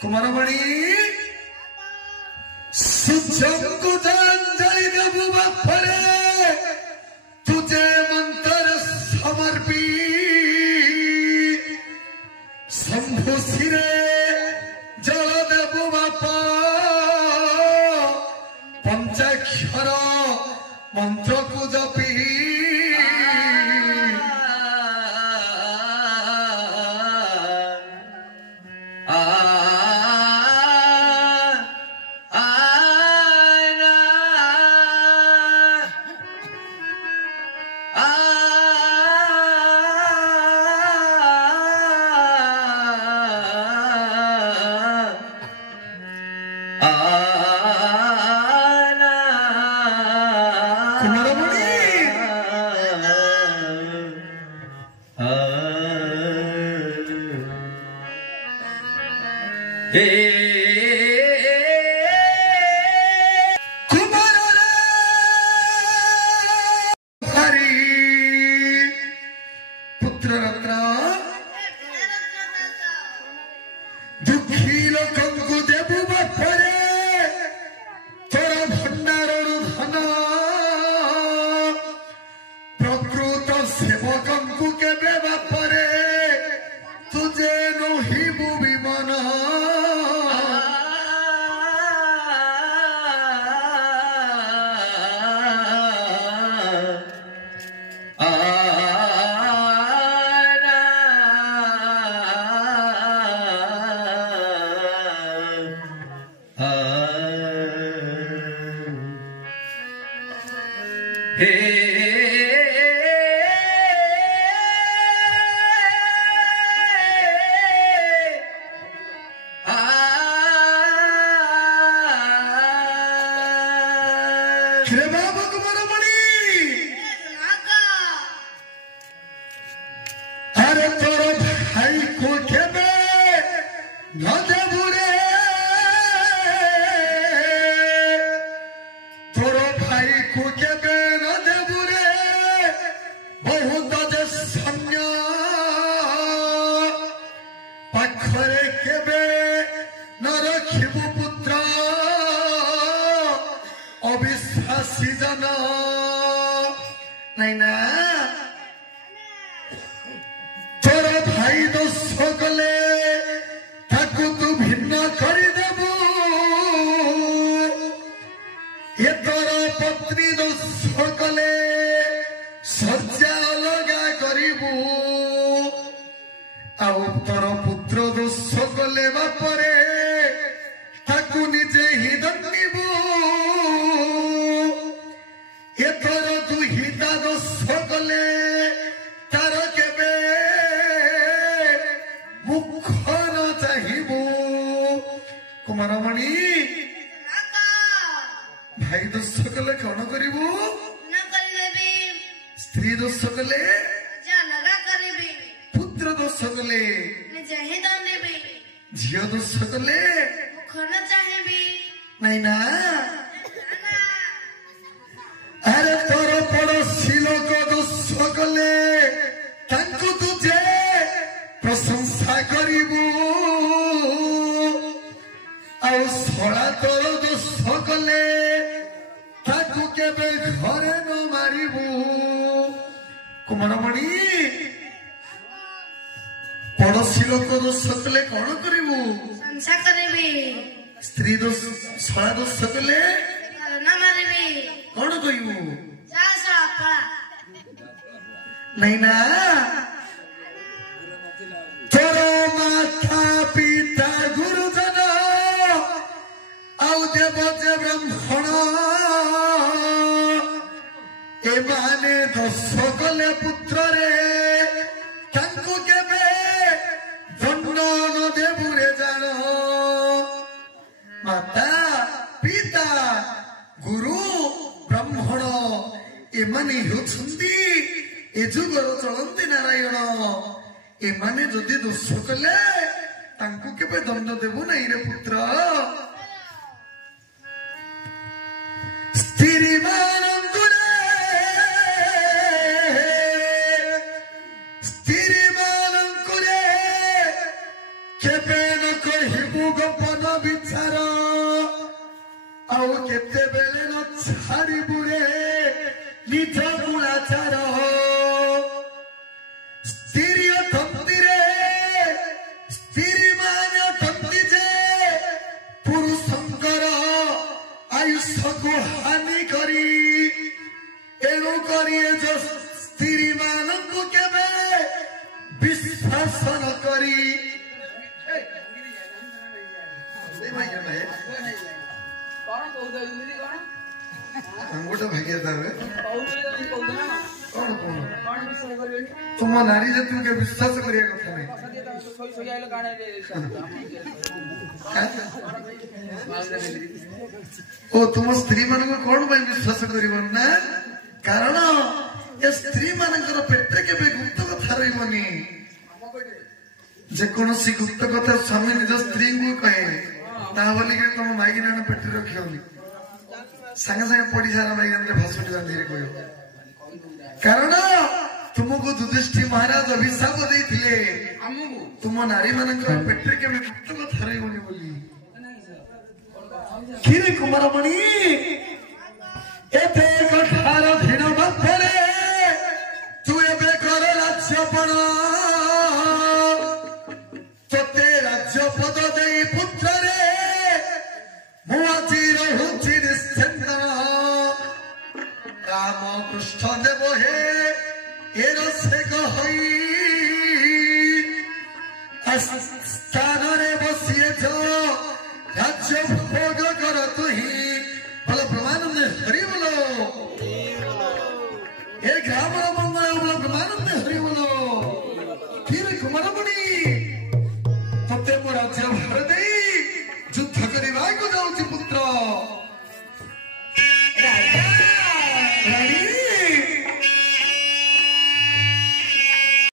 कुमारमणि सूर्यंकु जलांजलि देबु बापरे तुझे मंत्र समर्पी शंभु सिरे जल देबु बापा पंचाक्षर मंत्र को जपी Kepe no रहिबु गोपन विचार आउ केते बेले न छाड़िबु रे निज गुणाचार स्त्रीय तंतिरे स्त्री मान तंति जे पुरुषंकर आयुष को हानि करी एणु करी जो स्त्री मान को केबे विश्वास न करी गोटे भाग्य तुम नारी जे तुमके विश्वास करिया कथा नहीं ओ तुम स्त्री मान को कौन भाई विश्वास करिबन ना कारण ए स्त्री मानकर पेटे के गुप्त कथा रहिबनी जेकोसी गुप्त कथा स्वामी निज स्त्री को कहे ता बोली के तुम माइगिना पेटे रखियोनी संगे संगे पड़ी सारा माइगिना भाषुटी बांधी कह कारण तुमको युधिष्ठिर महाराज अभिशाप देथिले तुम नारी मानकर पेटे के गुप्त कथा रहिबनी बोली किरे कुमारमणि एते कथार धीन बापरे तू एबे कर राज्यपण तोते राज्य पद देई पुत्र रे मु आजी रहुछि निश्चिंत राम कृष्ण देव हे एरसे कहि स्थान रे बसिए जो राज्य भोग कर तुही बोलो ब्रह्मानंद हरि बोलो हे ग्राम मंगल बोलो ब्रह्मानंद हरि बोलो फिर कुमारमणि